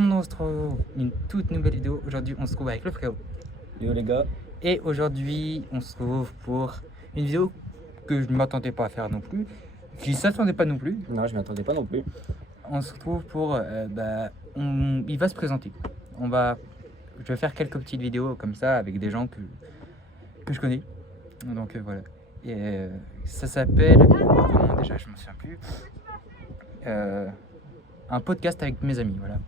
tout le monde, on se retrouve une toute nouvelle vidéo. Aujourd'hui, on se trouve avec le frérot. Yo les gars. Et aujourd'hui, on se retrouve pour une vidéo que je ne m'attendais pas à faire non plus. Qui ne s'attendait pas non plus. Non, je m'attendais pas non plus. On se retrouve pour... il va se présenter. Je vais faire quelques petites vidéos comme ça avec des gens que je connais. Donc voilà. Et ça s'appelle... Comment déjà, je ne me souviens plus. Un podcast avec mes amis, voilà.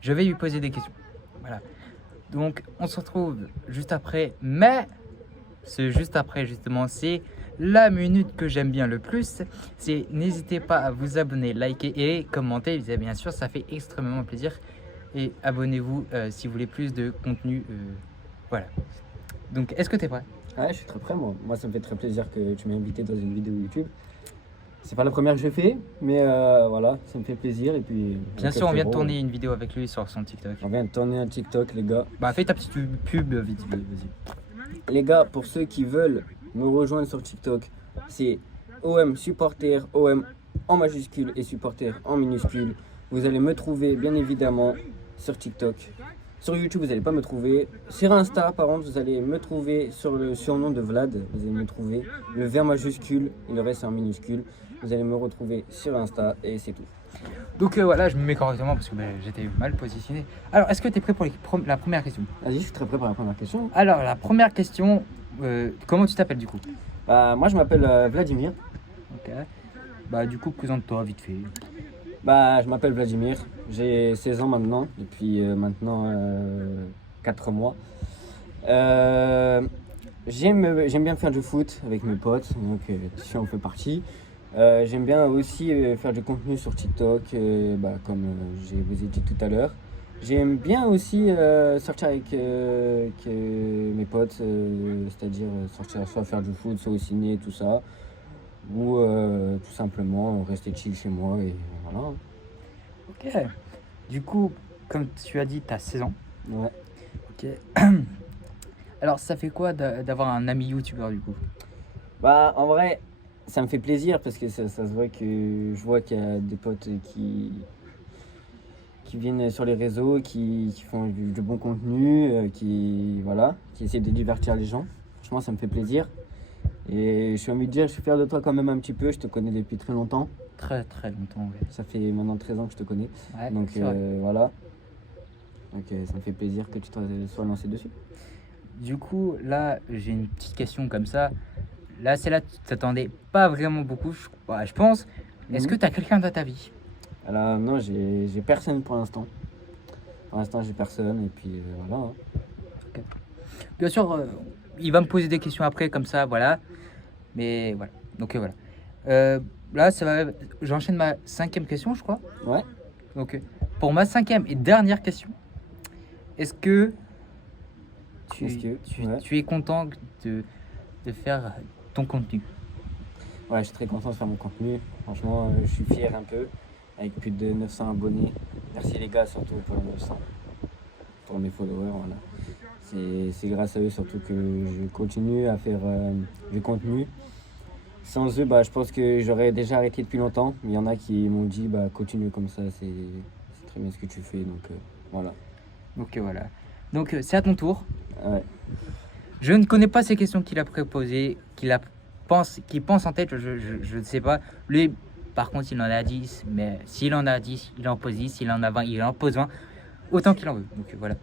Je vais lui poser des questions. Voilà. Donc on se retrouve juste après, mais ce juste après justement, c'est la minute que j'aime bien le plus. C'est n'hésitez pas à vous abonner, liker et commenter, bien sûr, ça fait extrêmement plaisir. Et abonnez-vous si vous voulez plus de contenu. Voilà. Donc est-ce que tu es prêt? Ouais, je suis très prêt moi. Moi, ça me fait très plaisir que tu m'aies invité dans une vidéo YouTube. C'est pas la première que je fais, mais voilà, ça me fait plaisir. Et puis, bien sûr, on vient de tourner une vidéo avec lui sur son TikTok. On vient de tourner un TikTok, les gars. Bah, fais ta petite pub vite, vas-y. Les gars, pour ceux qui veulent me rejoindre sur TikTok, c'est OM supporter, OM en majuscule et supporter en minuscule. Vous allez me trouver, bien évidemment, sur TikTok. Sur YouTube, vous n'allez pas me trouver. Sur Insta, par contre, vous allez me trouver sur le surnom de Vlad. Vous allez me trouver. Le V majuscule et le reste en minuscule. Vous allez me retrouver sur Insta et c'est tout. Donc voilà, je me mets correctement parce que j'étais mal positionné. Alors, est-ce que tu es prêt pour la première question? Vas-y, je suis très prêt pour la première question. Alors, la première question, comment tu t'appelles du coup? Moi, je m'appelle Vladimir. Ok. Bah, du coup, présente-toi vite fait. Je m'appelle Vladimir. J'ai 16 ans maintenant, depuis maintenant 4 mois. J'aime bien faire du foot avec mes potes, donc si on fait partie. J'aime bien aussi faire du contenu sur TikTok, comme je vous ai dit tout à l'heure. J'aime bien aussi sortir avec mes potes, c'est-à-dire sortir soit faire du foot, soit au ciné, tout ça. Ou tout simplement rester chill chez moi et voilà. Ok. Du coup, comme tu as dit, tu as 16 ans. Ouais. Ok. Alors, ça fait quoi d'avoir un ami youtubeur du coup? En vrai, ça me fait plaisir parce que ça se voit que je vois qu'il y a des potes qui viennent sur les réseaux, qui font du bon contenu, qui essaient de divertir les gens. Franchement, ça me fait plaisir. Et je suis envie de dire, je suis fier de toi quand même un petit peu. Je te connais depuis très longtemps. Très longtemps, oui. Ça fait maintenant 13 ans que je te connais. Ouais, donc voilà. Donc ça me fait plaisir que tu te sois lancé dessus. Du coup, là, j'ai une petite question comme ça. Là, c'est là, tu t'attendais pas vraiment beaucoup, je pense. Est-ce que tu as quelqu'un dans ta vie? Alors non, j'ai personne pour l'instant. Pour l'instant, j'ai personne et puis voilà. Okay. Bien sûr, il va me poser des questions après comme ça, voilà. Mais voilà. Donc voilà. Là, j'enchaîne ma 5e question, je crois. Ouais. Donc pour ma 5e et dernière question, est-ce que tu es content de faire ton contenu? Ouais, je suis très content de faire mon contenu. Franchement, je suis fier un peu. Avec plus de 900 abonnés. Merci les gars, surtout pour les 900. Pour mes followers, voilà. C'est grâce à eux surtout que je continue à faire du contenu. Sans eux, je pense que j'aurais déjà arrêté depuis longtemps. Mais il y en a qui m'ont dit, continue comme ça, c'est très bien ce que tu fais. Donc voilà. Donc voilà. Donc c'est à ton tour. Ouais. Je ne connais pas ces questions qu'il a proposées, qu'il pense en tête, je ne sais pas. Lui, par contre, il en a 10, mais s'il en a 10, il en pose 10, s'il en a 20, il en pose 20, autant qu'il en veut. Donc voilà,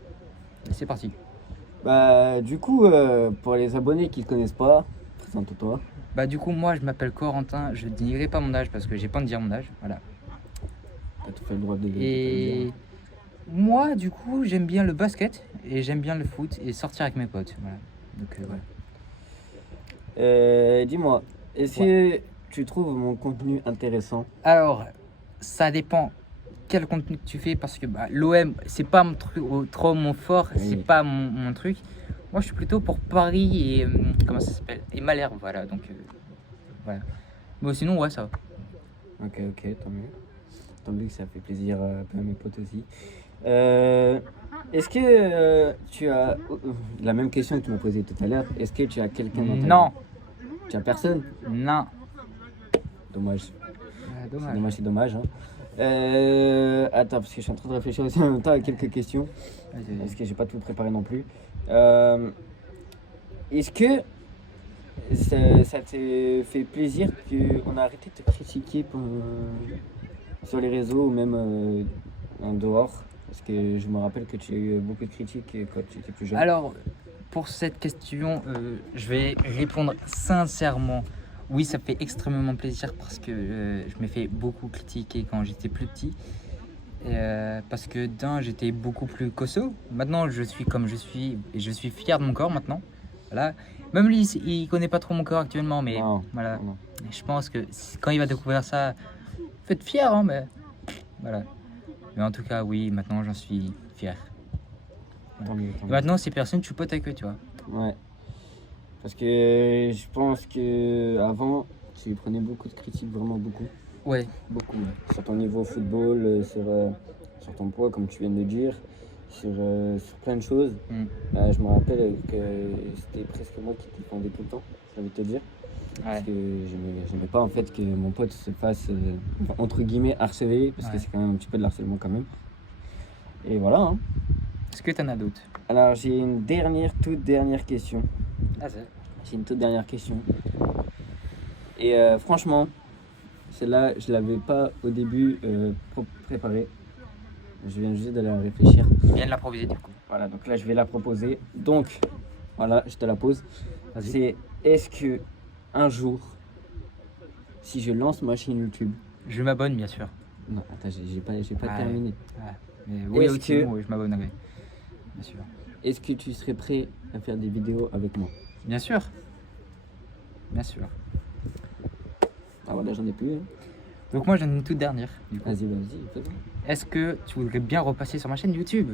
c'est parti. Du coup, pour les abonnés qui ne connaissent pas, présente-toi. Du coup, moi, je m'appelle Corentin, je ne dirai pas mon âge parce que j'ai pas de dire mon âge, voilà. Tu as tout fait le droit de le dire. Et moi, du coup, j'aime bien le basket et j'aime bien le foot et sortir avec mes potes, voilà. Donc voilà. Dis-moi, est-ce que tu trouves mon contenu intéressant? Alors, ça dépend quel contenu que tu fais parce que l'OM, c'est pas mon truc, trop mon fort, oui. C'est pas mon truc. Moi, je suis plutôt pour Paris et comment ça s'appelle, et Malherbe, voilà. Donc voilà. Mais sinon, ouais, ça va. Ok, tant mieux. Tant mieux que ça fait plaisir à mes potes aussi. Est-ce que tu as la même question que tu m'as posée tout à l'heure? Est-ce que tu as quelqu'un dans ta vie? Non. Tu as personne? Non. Dommage. C'est dommage. Hein. Attends, parce que je suis en train de réfléchir aussi en même temps à quelques questions. Parce que j'ai pas tout préparé non plus. Est-ce que ça te fait plaisir qu'on a arrêté de te critiquer sur les réseaux ou même en dehors? Parce que je me rappelle que tu as eu beaucoup de critiques quand tu étais plus jeune. Alors, pour cette question, je vais répondre sincèrement. Oui, ça me fait extrêmement plaisir parce que je m'ai fait beaucoup critiquer quand j'étais plus petit. Parce que j'étais beaucoup plus costaud. Maintenant, je suis comme je suis et je suis fier de mon corps maintenant. Voilà. Même lui, il connaît pas trop mon corps actuellement, mais Non, voilà. non. Et je pense que quand il va découvrir ça, faut être fier, hein, mais voilà. Mais en tout cas, oui, maintenant j'en suis fier. Tant mieux, tant Et mieux. maintenant, ces personnes, tu peux avec eux, tu vois. Ouais. Parce que je pense que avant, tu prenais beaucoup de critiques, vraiment beaucoup. Ouais. Beaucoup. Sur ton niveau football, sur ton poids, comme tu viens de le dire, sur plein de choses. Mm. Je me rappelle que c'était presque moi qui te défendais tout le temps, j'ai envie de te dire. Parce Ouais. que j'aimais pas en fait que mon pote se fasse, entre guillemets, harceler, parce que Ouais. c'est quand même un petit peu de harcèlement quand même. Et voilà. Hein. Est-ce que t'en as d'autres? Alors j'ai une toute dernière question. Ah, ça. J'ai une toute dernière question. Et franchement, celle-là, je l'avais pas au début préparée. Je viens juste de la réfléchir. Il vient de l'improviser du coup. Voilà, donc là, je vais la proposer. Donc, voilà, je te la pose. C'est, est-ce que un jour, si je lance ma chaîne YouTube... Je m'abonne, bien sûr. Non, attends, j'ai pas Ouais. terminé. Ouais. Mais oui, Est-ce aussi, que- bon, oui, je m'abonnerai. Bien sûr. Est-ce que tu serais prêt à faire des vidéos avec moi? Bien sûr. Bien sûr. Ah voilà, j'en ai plus. Hein. Donc moi, j'en ai une toute dernière. Du coup. Vas-y, fais-le. Est-ce que tu voudrais bien repasser sur ma chaîne YouTube?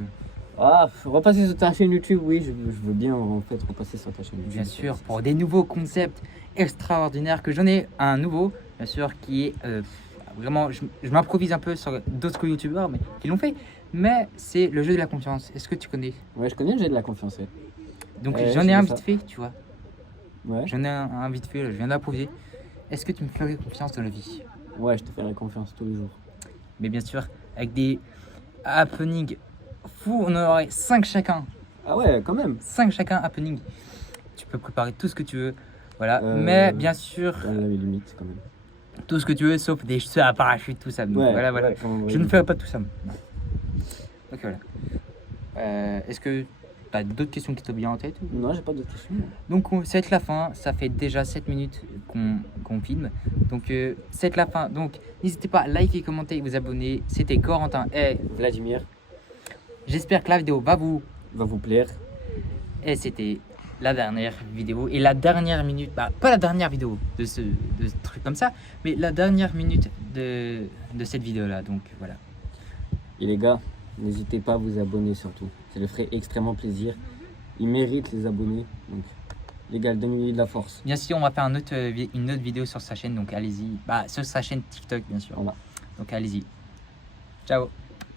Ah, repasser sur ta chaîne YouTube, oui, je veux bien en fait repasser sur ta chaîne YouTube. Bien sûr, pour des nouveaux concepts extraordinaires que j'en ai un nouveau, bien sûr, qui est vraiment, je m'improvise un peu sur d'autres youtubeurs mais qui l'ont fait, mais c'est le jeu de la confiance. Est-ce que tu connais? Ouais, je connais le jeu de la confiance. Ouais. Donc Ouais, j'en je ai un vois ça. vite fait, tu vois. Ouais. J'en ai un vite fait, là, je viens d'improviser. Est-ce que tu me ferais confiance dans la vie? Ouais, je te ferai confiance tous les jours. Mais bien sûr, avec des happenings fous, on en aurait 5 chacun. Ah ouais, quand même. 5 chacun happening. Tu peux préparer tout ce que tu veux. Voilà. Euh, Mais bien sûr, Ouais, là, les limites quand même. tout ce que tu veux, sauf des sauts à parachute, tout ça. Donc, Ouais, voilà. ouais, Je ne ferai pas tout ça. Ok, voilà. Est-ce que tu as d'autres questions qui te viennent en tête ou... Non, j'ai pas d'autres questions. Donc, ça va être la fin. Ça fait déjà 7 minutes qu'on filme. Donc, c'est la fin. Donc, n'hésitez pas à liker, commenter et vous abonner. C'était Corentin et Vladimir, j'espère que la vidéo va vous... va vous plaire. Et c'était la dernière vidéo. Et la dernière minute, bah, pas la dernière vidéo de ce truc comme ça, mais la dernière minute de cette vidéo-là. Donc, voilà. Et les gars, n'hésitez pas à vous abonner surtout. Ça le ferait extrêmement plaisir. Ils méritent les abonnés. Donc, les gars, donnez-lui de la force. Bien sûr, on va faire une autre vidéo sur sa chaîne, donc allez-y. Bah, sur sa chaîne TikTok, bien sûr. Voilà. Donc allez-y. Ciao.